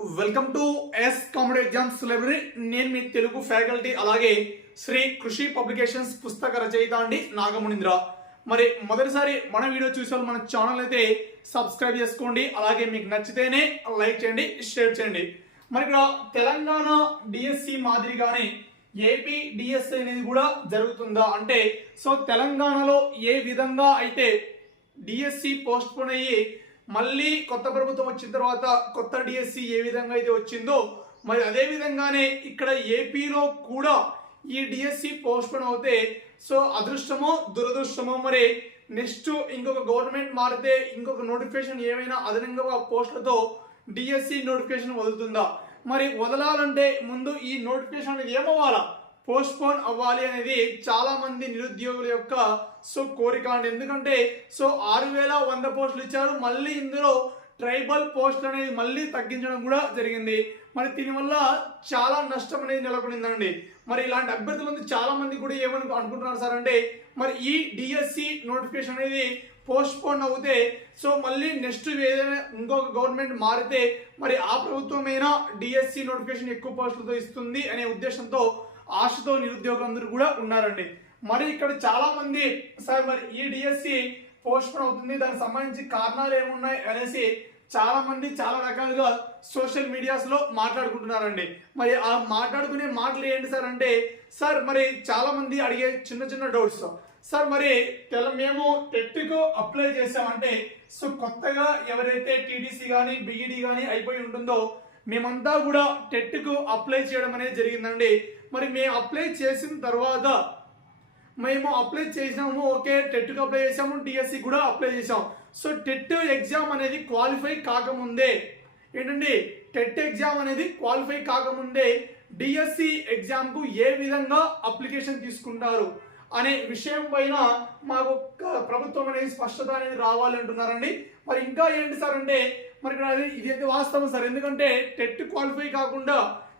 Welcome to S comedy exams library నేను మీ Telugu faculty అలాగే శ్రీ కృషి పబ్లికేషన్స్ పుస్తక రచయిత అండి నాగమునింద్ర. మరి మొదటిసారి మన వీడియో చూసే మన ఛానల్ అయితే సబ్స్క్రైబ్ చేసుకోండి అలాగే మీకు నచ్చితేనే లైక్ చేయండి షేర్ చేయండి. మరి ఇక్కడ తెలంగాణ డిఎస్సి మాదిరిగానే ఏపీ డిఎస్సి అనేది కూడా జరుగుతుందా అంటే సో తెలంగాణలో ఏ విధంగా అయితే డిఎస్సి పోస్ట్ పోన్ అయ్యి మళ్ళీ కొత్త ప్రభుత్వం వచ్చిన తర్వాత కొత్త డిఎస్సి ఏ విధంగా అయితే వచ్చిందో మరి అదే విధంగానే ఇక్కడ ఏపీలో కూడా ఈ డిఎస్సి పోస్ట్పోన్ అవుతే సో అదృష్టమో దురదృష్టమో మరి నెక్స్ట్ ఇంకొక గవర్నమెంట్ మారితే ఇంకొక నోటిఫికేషన్ ఏమైనా అదనంగా పోస్టులతో డిఎస్సి నోటిఫికేషన్ వదులుతుందా? మరి వదలాలంటే ముందు ఈ నోటిఫికేషన్ అనేది ఏమవ్వాలా? పోస్ట్పోన్ అవ్వాలి అనేది చాలా మంది నిరుద్యోగుల యొక్క సో కోరిక అండి. ఎందుకంటే సో ఆరు వేల వంద పోస్టులు ఇచ్చారు. మళ్ళీ ఇందులో ట్రైబల్ పోస్టులు అనేది మళ్ళీ తగ్గించడం కూడా జరిగింది. మరి దీనివల్ల చాలా నష్టం అనేది నెలకొనిందండి. మరి ఇలాంటి అభ్యర్థుల మంది చాలా మంది కూడా ఏమని అనుకుంటున్నారు సార్ అంటే మరి ఈ డిఎస్సి నోటిఫికేషన్ అనేది పోస్ట్పోన్ అవుతే సో మళ్ళీ నెక్స్ట్ ఏదైనా ఇంకొక గవర్నమెంట్ మారితే మరి ఆ ప్రభుత్వమైనా డిఎస్సి నోటిఫికేషన్ ఎక్కువ పోస్టులతో ఇస్తుంది అనే ఉద్దేశంతో ఆశతో నిరుద్యోగులందరూ కూడా ఉన్నారండి. మరి ఇక్కడ చాలా మంది సార్ మరి ఈ డిఎస్సి పోస్ట్ పోన్ అవుతుంది దానికి సంబంధించి కారణాలు ఏమున్నాయి అనేసి చాలా మంది చాలా రకాలుగా సోషల్ మీడియాస్లో మాట్లాడుకుంటున్నారండి. మరి ఆ మాట్లాడుకునే మాటలు ఏంటి సార్ అంటే సార్ మరి చాలా మంది అడిగే చిన్న చిన్న డౌట్స్. సార్ మరి తెల మేము టెట్కు అప్లై చేసామంటే సో కొత్తగా ఎవరైతే టీడీసీ కానీ బిఈడి కానీ అయిపోయి ఉంటుందో మేమంతా కూడా టెట్కు అప్లై చేయడం అనేది జరిగిందండి. మరి మేము అప్లై చేసిన తర్వాత మేము అప్లై చేసినాము ఓకే టెట్కి అప్లై చేసాము డిఎస్సి కూడా అప్లై చేసాము సో టెట్ ఎగ్జామ్ అనేది క్వాలిఫై కాకముందే ఏంటండి? టెట్ ఎగ్జామ్ అనేది క్వాలిఫై కాకముందే డిఎస్సి ఎగ్జామ్కు ఏ విధంగా అప్లికేషన్ తీసుకుంటారు అనే విషయం పైన మాకు ప్రభుత్వం అనేది స్పష్టత అనేది రావాలి అంటున్నారండి. మరి ఇంకా ఏంటి సార్ అంటే మరి ఇక్కడ ఇది వాస్తవం సార్. ఎందుకంటే టెట్ క్వాలిఫై కాకుండా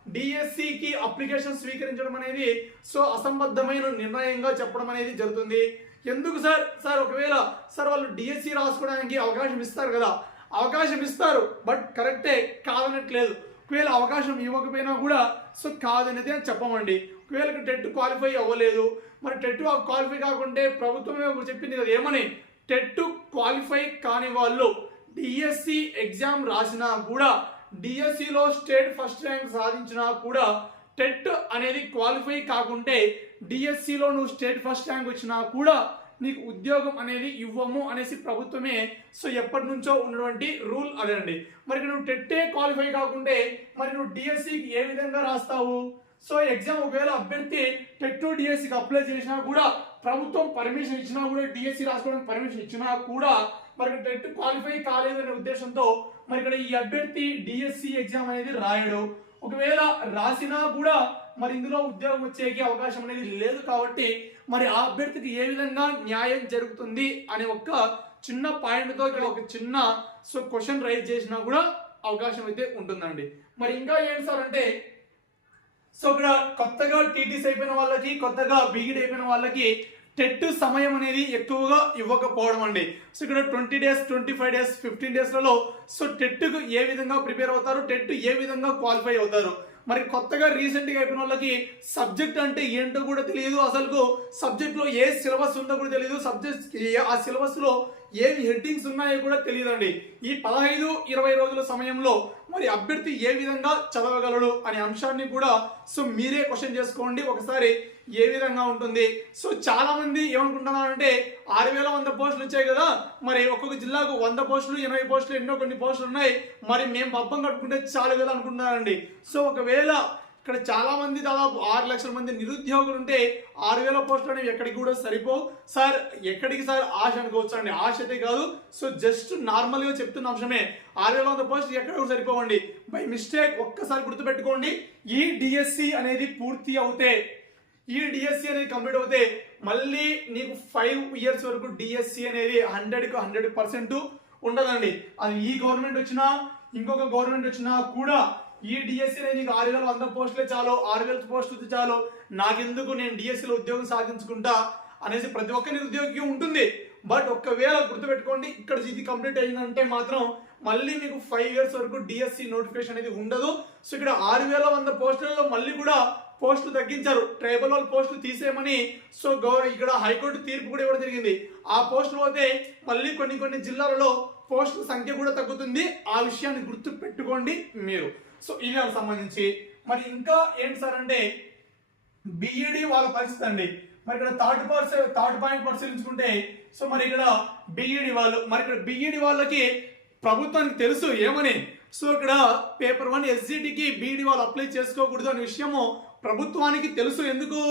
డిఎస్సికి అప్లికేషన్ స్వీకరించడం అనేది సో అసంబద్ధమైన నిర్ణయంగా చెప్పడం అనేది జరుగుతుంది. ఎందుకు సార్? సార్ ఒకవేళ సార్ వాళ్ళు డిఎస్సి రాసుకోవడానికి అవకాశం ఇస్తారు కదా. అవకాశం ఇస్తారు బట్ కరెక్టే కాదనట్లేదు. ఒకవేళ అవకాశం ఇవ్వకపోయినా కూడా సో కాదనేది అని చెప్పమండి. ఒకవేళ టెట్ క్వాలిఫై అవ్వలేదు మరి టెట్ క్వాలిఫై కాకుంటే ప్రభుత్వమే చెప్పింది కదా. ఏమని? టెట్ క్వాలిఫై కాని వాళ్ళు డిఎస్సి ఎగ్జామ్ రాసినా కూడా డిఎస్సిలో స్టేట్ ఫస్ట్ ర్యాంక్ సాధించినా కూడా టెట్ అనేది క్వాలిఫై కాకుంటే డిఎస్సిలో నువ్వు స్టేట్ ఫస్ట్ ర్యాంక్ వచ్చినా కూడా నీకు ఉద్యోగం అనేది ఇవ్వము అనేసి ప్రభుత్వమే సో ఎప్పటి నుంచో ఉన్నటువంటి రూల్ అదండి మరి నువ్వు టెట్టే క్వాలిఫై కాకుంటే మరి నువ్వు డిఎస్సికి ఏ విధంగా రాస్తావు? సో ఎగ్జామ్ ఒకవేళ అభ్యర్థి టెట్ డిఎస్సికి అప్లై చేసినా కూడా ప్రభుత్వం పర్మిషన్ ఇచ్చినా కూడా డిఎస్సి రాసుకోవడానికి పర్మిషన్ ఇచ్చినా కూడా మరి టెట్ క్వాలిఫై కాలేదనే ఉద్దేశంతో మరి ఇక్కడ ఈ అభ్యర్థి డిఎస్సి ఎగ్జామ్ అనేది రాయడు. ఒకవేళ రాసినా కూడా మరి ఇందులో ఉద్యోగం వచ్చేకి అవకాశం అనేది లేదు కాబట్టి మరి ఆ అభ్యర్థికి ఏ విధంగా న్యాయం జరుగుతుంది అనే ఒక చిన్న పాయింట్తో ఇక్కడ ఒక చిన్న సో క్వశ్చన్ రైజ్ చేసినా కూడా అవకాశం అయితే ఉంటుందండి. మరి ఇంకా ఏంటి సార్ అంటే సో ఇక్కడ కొత్తగా టీటీసీ అయిపోయిన వాళ్ళకి కొత్తగా బీఈడి అయిపోయిన వాళ్ళకి టెట్ సమయం అనేది ఎక్కువగా ఇవ్వకపోవడం అండి. సో ఇక్కడ twenty days twenty five days fifteen డేస్లలో so టెట్కు ఏ విధంగా ప్రిపేర్ అవుతారు టెట్ ఏ విధంగా క్వాలిఫై అవుతారు? మరి కొత్తగా రీసెంట్గా అయిపోయిన వాళ్ళకి సబ్జెక్ట్ అంటే ఏంటో కూడా తెలియదు. అసలు సబ్జెక్ట్లో ఏ సిలబస్ ఉందో కూడా తెలియదు. సబ్జెక్ట్ ఆ సిలబస్లో ఏవి హెడ్డింగ్స్ ఉన్నాయో కూడా తెలియదండి. ఈ పదహైదు ఇరవై రోజుల సమయంలో మరి అభ్యర్థి ఏ విధంగా చదవగలడు అనే అంశాన్ని కూడా సో మీరే క్వశ్చన్ చేసుకోండి. ఒకసారి ఏ విధంగా ఉంటుంది? సో చాలా మంది ఏమనుకుంటున్నారంటే ఆరు వేల వంద పోస్టులు వచ్చాయి కదా మరి ఒక్కొక్క జిల్లాకు వంద పోస్టులు ఎనభై పోస్టులు ఎన్నో కొన్ని పోస్టులు ఉన్నాయి. మరి మేము పబ్బం కట్టుకుంటే చాలు కదా అనుకుంటున్నారండి. సో ఒకవేళ ఇక్కడ చాలా మంది దాదాపు ఆరు లక్షల మంది నిరుద్యోగులు ఉంటే ఆరు వేల పోస్టులు అనేవి ఎక్కడికి కూడా సరిపోవు. సార్ ఎక్కడికి సార్? ఆశ అనుకోవచ్చు అండి? ఆశ అయితే కాదు. సో జస్ట్ నార్మల్గా చెప్తున్న అంశమే. ఆరు వేల వంద పోస్టులు ఎక్కడ కూడా సరిపోవండి. బై మిస్టేక్ ఒక్కసారి గుర్తుపెట్టుకోండి. ఈ డిఎస్సి అనేది పూర్తి అవుతే ఈ డిఎస్సి అనేది కంప్లీట్ అవుతే మళ్ళీ నీకు ఫైవ్ ఇయర్స్ వరకు డిఎస్సి అనేది హండ్రెడ్కి హండ్రెడ్ పర్సెంట్ ఉండదండి. అది ఈ గవర్నమెంట్ వచ్చినా ఇంకొక గవర్నమెంట్ వచ్చినా కూడా ఈ డిఎస్సి అనేది నీకు ఆరు వేల వంద పోస్టులే చాలు ఆరు వేల పోస్టులు చాలు. నాకెందుకు నేను డిఎస్సిలో ఉద్యోగం సాధించుకుంటా అనేసి ప్రతి ఒక్కరి నిరుద్యోగి ఉంటుంది. బట్ ఒక్కవేళ గుర్తుపెట్టుకోండి ఇక్కడ ఇది కంప్లీట్ అయిందంటే మాత్రం మళ్ళీ మీకు ఫైవ్ ఇయర్స్ వరకు డిఎస్సి నోటిఫికేషన్ అనేది ఉండదు. సో ఇక్కడ ఆరు వేల వంద పోస్టులలో మళ్ళీ కూడా పోస్టులు తగ్గించారు. ట్రైబల్ వాళ్ళ పోస్టులు తీసేయమని సో గౌరవ ఇక్కడ హైకోర్టు తీర్పు కూడా ఇవ్వడం జరిగింది. ఆ పోస్టులు పోతే మళ్ళీ కొన్ని కొన్ని జిల్లాలలో పోస్టుల సంఖ్య కూడా తగ్గుతుంది. ఆ విషయాన్ని గుర్తు పెట్టుకోండి మీరు. సో ఈ నెలకు సంబంధించి మరి ఇంకా ఏంటి సార్ అంటే బిఈడి వాళ్ళ పరిస్థితి అండి. మరి ఇక్కడ థర్డ్ పర్స థర్డ్ పాయింట్ పరిశీలించుకుంటే సో మరి ఇక్కడ బిఈడి వాళ్ళు మరి ఇక్కడ బిఈడి వాళ్ళకి ప్రభుత్వానికి తెలుసు ఏమని? సో ఇక్కడ పేపర్ వన్ ఎస్జిటికి బీఈడి వాళ్ళు అప్లై చేసుకోకూడదు అనే విషయము ప్రభుత్వానికి తెలుసు ఎందుకు?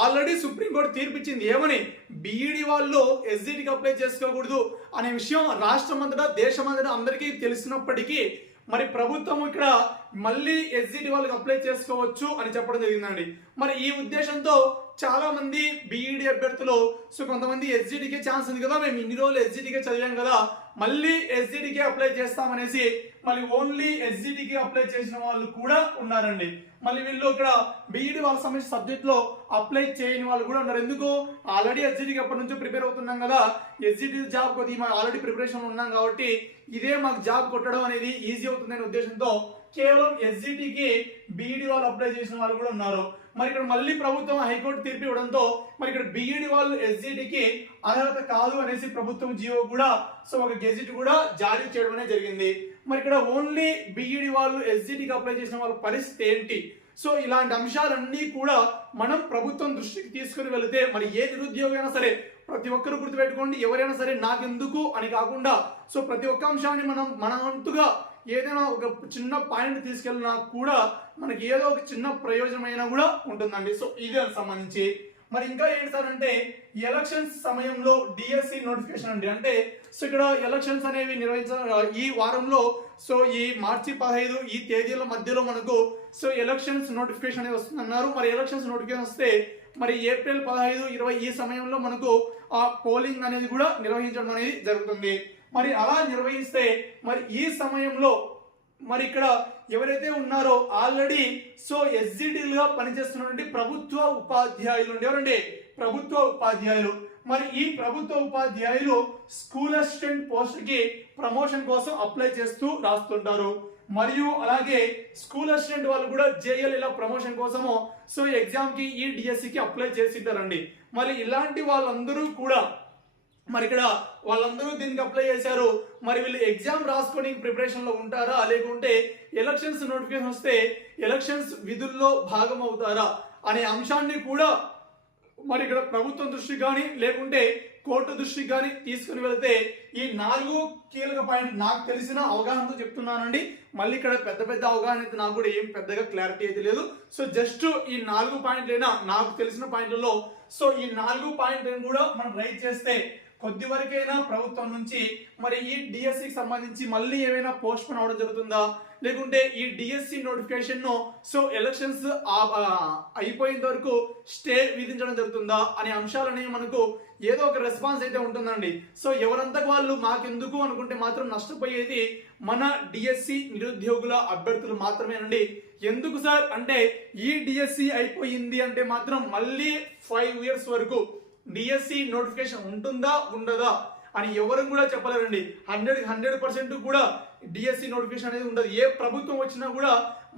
ఆల్రెడీ సుప్రీంకోర్టు తీర్పిచ్చింది ఏమని? బీఈడి వాళ్ళు ఎస్జిటికి అప్లై చేసుకోకూడదు అనే విషయం రాష్ట్రం అంతటా దేశం అందరికీ తెలిసినప్పటికీ మరి ప్రభుత్వం ఇక్కడ మళ్ళీ ఎస్జిటి వాళ్ళకి అప్లై చేసుకోవచ్చు అని చెప్పడం జరిగిందండి. మరి ఈ ఉద్దేశంతో చాలా మంది బీఈడి అభ్యర్థులు సో కొంతమంది ఎస్జిటికే ఛాన్స్ ఉంది కదా మేము ఇన్ని రోజులు ఎస్జిటికే చదివాం కదా మళ్ళీ ఎస్జిటికి అప్లై చేస్తామనేసి మళ్ళీ ఓన్లీ ఎస్జిటికి అప్లై చేసిన వాళ్ళు కూడా ఉన్నారండి. మళ్ళీ వీళ్ళు ఇక్కడ బీఈడి వాళ్ళ సంబంధించిన సబ్జెక్ట్లో అప్లై చేయని వాళ్ళు కూడా ఉన్నారు. ఎందుకు? ఆల్రెడీ ఎస్జిటికి అప్పటి నుంచి ప్రిపేర్ అవుతున్నాం కదా. ఎస్జిటి జాబ్ కొద్దిగా ఆల్రెడీ ప్రిపరేషన్ ఉన్నాం కాబట్టి ఇదే మాకు జాబ్ కొట్టడం అనేది ఈజీ అవుతుందనే ఉద్దేశంతో కేవలం ఎస్జిటికి బీఈడి వాళ్ళు అప్లై చేసిన వాళ్ళు కూడా ఉన్నారు. మరి ఇక్కడ మళ్ళీ ప్రభుత్వం హైకోర్టు తీర్పు ఇవ్వడంతో మరి ఇక్కడ బీఈడి వాళ్ళు ఎస్జిటికి అర్హత కాదు అనేసి ప్రభుత్వం జీవో కూడా సో ఒక గెజిట్ కూడా జారీ చేయడం అనేది జరిగింది. మరి ఇక్కడ ఓన్లీ బిఈడి వాళ్ళు ఎస్జిటికి అప్లై చేసిన వాళ్ళ పరిస్థితి ఏంటి? సో ఇలాంటి అంశాలన్నీ కూడా మనం ప్రభుత్వం దృష్టికి తీసుకుని వెళితే మరి ఏ నిరుద్యోగి అయినా సరే ప్రతి ఒక్కరు గుర్తుపెట్టుకోండి ఎవరైనా సరే నాకెందుకు అని కాకుండా సో ప్రతి ఒక్క అంశాన్ని మనం మన వంతుగా ఏదైనా ఒక చిన్న పాయింట్ తీసుకెళ్ళినా కూడా మనకి ఏదో ఒక చిన్న ప్రయోజనమైనా కూడా ఉంటుందండి. సో ఇది సంబంధించి మరి ఇంకా ఏంటి సార్ అంటే ఎలక్షన్స్ సమయంలో డిఎస్సి నోటిఫికేషన్ అండి. అంటే సో ఇక్కడ ఎలక్షన్స్ అనేవి నిర్వహించ ఈ వారంలో సో ఈ మార్చి పదహైదు ఈ తేదీల మధ్యలో మనకు సో ఎలక్షన్స్ నోటిఫికేషన్ అనేది వస్తుందన్నారు మరి ఎలక్షన్స్ నోటిఫికేషన్ వస్తే మరి ఏప్రిల్ పదహైదు ఇరవై ఈ సమయంలో మనకు ఆ పోలింగ్ అనేది కూడా నిర్వహించడం అనేది జరుగుతుంది. మరి అలా నిర్వహిస్తే మరి ఈ సమయంలో మరి ఇక్కడ ఎవరైతే ఉన్నారో ఆల్రెడీ సో ఎస్జిటీలుగా పనిచేస్తున్నటువంటి ప్రభుత్వ ఉపాధ్యాయులు ఎవరండి? ప్రభుత్వ ఉపాధ్యాయులు. మరి ఈ ప్రభుత్వ ఉపాధ్యాయులు స్కూల్ అసిస్టెంట్ పోస్ట్కి ప్రమోషన్ కోసం అప్లై చేస్తూ రాస్తుంటారు. మరియు అలాగే స్కూల్ అసిస్టెంట్ వాళ్ళు కూడా జేఎల్ ఇలా ప్రమోషన్ కోసము సో ఎగ్జామ్కి ఈ డిఎస్సి కి అప్లై చేసింటారండి మరి ఇలాంటి వాళ్ళందరూ కూడా మరి ఇక్కడ వాళ్ళందరూ దీనికి అప్లై చేశారు. మరి వీళ్ళు ఎగ్జామ్ రాసుకొని ప్రిపరేషన్లో ఉంటారా? లేకుంటే ఎలక్షన్స్ నోటిఫికేషన్ వస్తే ఎలక్షన్స్ విధుల్లో భాగం అవుతారా? అనే అంశాన్ని కూడా మరి ఇక్కడ ప్రభుత్వం దృష్టికి కానీ లేకుంటే కోర్టు దృష్టికి కానీ తీసుకుని వెళ్తే ఈ నాలుగు కీలక పాయింట్ నాకు తెలిసిన అవగాహనతో చెప్తున్నానండి. మళ్ళీ ఇక్కడ పెద్ద పెద్ద అవగాహన అయితే నాకు కూడా ఏం పెద్దగా క్లారిటీ అయితే లేదు. సో జస్ట్ ఈ నాలుగు పాయింట్లైనా నాకు తెలిసిన పాయింట్లలో సో ఈ నాలుగు పాయింట్లను కూడా మనం రైట్ చేస్తే కొద్ది వరకైనా ప్రభుత్వం నుంచి మరి ఈ డిఎస్సికి సంబంధించి మళ్ళీ ఏమైనా పోస్ట్ పోన్ అవడం జరుగుతుందా? లేకుంటే ఈ డిఎస్సి నోటిఫికేషన్ను సో ఎలక్షన్స్ అయిపోయేంత వరకు స్టే విధించడం జరుగుతుందా? అనే అంశాలనేవి మనకు ఏదో ఒక రెస్పాన్స్ అయితే ఉంటుందండి. సో ఎవరంతకు వాళ్ళు మాకెందుకు అనుకుంటే మాత్రం నష్టపోయేది మన డిఎస్సి నిరుద్యోగుల అభ్యర్థులు మాత్రమేనండి. ఎందుకు సార్? అంటే ఈ డిఎస్సి అయిపోయింది అంటే మాత్రం మళ్ళీ ఫైవ్ ఇయర్స్ వరకు డిఎస్సి నోటిఫికేషన్ ఉంటుందా ఉండదా అని ఎవరు కూడా చెప్పలేరండి. హండ్రెడ్ హండ్రెడ్ పర్సెంట్ కూడా డిఎస్సి నోటిఫికేషన్ అనేది ఉండదు. ఏ ప్రభుత్వం వచ్చినా కూడా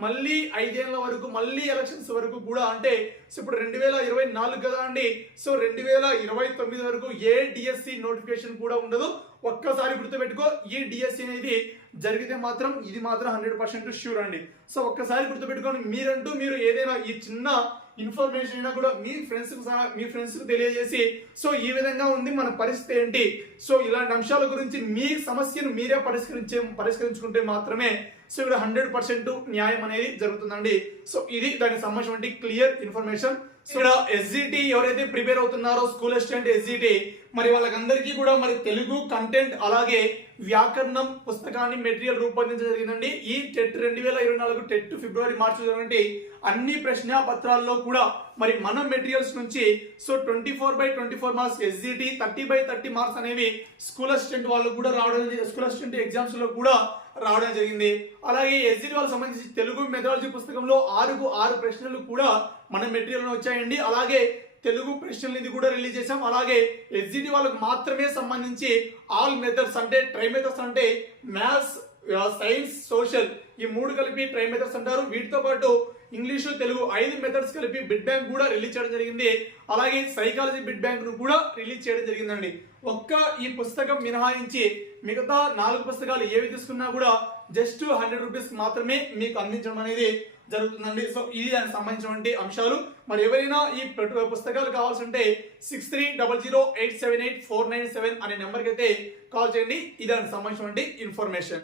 మళ్ళీ ఐదేళ్ళ వరకు మళ్ళీ ఎలక్షన్స్ వరకు కూడా అంటే సో ఇప్పుడు రెండు వేల ఇరవై నాలుగు కదా అండి. సో రెండు వేల ఇరవై తొమ్మిది వరకు ఏ డిఎస్సి నోటిఫికేషన్ కూడా ఉండదు. ఒక్కసారి గుర్తుపెట్టుకో ఈ డిఎస్సి అనేది జరిగితే మాత్రం ఇది మాత్రం హండ్రెడ్ పర్సెంట్ ష్యూర్ అండి. సో ఒక్కసారి గుర్తుపెట్టుకొని మీరంటూ మీరు ఏదైనా ఈ చిన్న ఇన్ఫర్మేషన్ అయినా కూడా మీ ఫ్రెండ్స్కి సహా మీ ఫ్రెండ్స్కి తెలియజేసి సో ఈ విధంగా ఉంది మన పరిస్థితి ఏంటి? సో ఇలాంటి అంశాల గురించి మీ సమస్యను మీరే పరిష్కరించే పరిష్కరించుకుంటే మాత్రమే సో ఇక్కడ హండ్రెడ్ పర్సెంట్ న్యాయం అనేది జరుగుతుందండి. సో ఇది దానికి సంబంధించిన క్లియర్ ఇన్ఫర్మేషన్ సో ఇక్కడ ఎస్జిటి ఎవరైతే ప్రిపేర్ అవుతున్నారో స్కూల్ అసిస్టెంట్ ఎస్జిటి మరి వాళ్ళకందరికీ కూడా మరి తెలుగు కంటెంట్ అలాగే వ్యాకరణం పుస్తకాన్ని మెటీరియల్ రూపొందించడం జరిగిందండి ఈ టెట్ రెండు వేల ఇరవై నాలుగు టెట్ ఫిబ్రవరి మార్చి జరిగినటువంటి అన్ని ప్రశ్న పత్రాల్లో కూడా మరి మన మెటీరియల్స్ నుంచి so twenty four by twenty four marks SGT thirty by thirty marks అనేవి స్కూల్ అసిస్టెంట్ వాళ్ళు కూడా రావడం స్కూల్ అసిస్టెంట్ ఎగ్జామ్స్లో కూడా రావడం జరిగింది. అలాగే ఎస్జిటి వాళ్ళకి సంబంధించి తెలుగు మెథడాలజీ పుస్తకంలో ఆరుకు ఆరు ప్రశ్నలు కూడా మన మెటీరియల్ వచ్చాయండి. అలాగే తెలుగు ప్రశ్నలు ఇది కూడా రిలీజ్ చేసాం అలాగే ఎస్జిటి వాళ్ళకు మాత్రమే సంబంధించి ఆల్ మెథడ్స్ అంటే ట్రై మెథడ్స్ అంటే మ్యాథ్స్ సైన్స్ సోషల్ ఈ మూడు కలిపి ట్రై మెథడ్స్ అంటారు. వీటితో పాటు ఇంగ్లీషు తెలుగు ఐదు మెథడ్స్ కలిపి బిడ్ బ్యాంక్ కూడా రిలీజ్ చేయడం జరిగింది. అలాగే సైకాలజీ బిడ్ బ్యాంక్ను కూడా రిలీజ్ చేయడం జరిగిందండి. ఒక్క ఈ పుస్తకం మినహాయించి మిగతా నాలుగు పుస్తకాలు ఏవి తీసుకున్నా కూడా జస్ట్ హండ్రెడ్ రూపీస్ మాత్రమే మీకు అందించడం అనేది జరుగుతుందండి. సో ఇది దానికి సంబంధించినటువంటి అంశాలు. మరి ఎవరైనా ఈ పుస్తకాలు కావాల్సి ఉంటే six three double zero eight seven eight four nine seven అనే నెంబర్కి అయితే కాల్ చేయండి. ఇది దానికి సంబంధించినటువంటి ఇన్ఫర్మేషన్.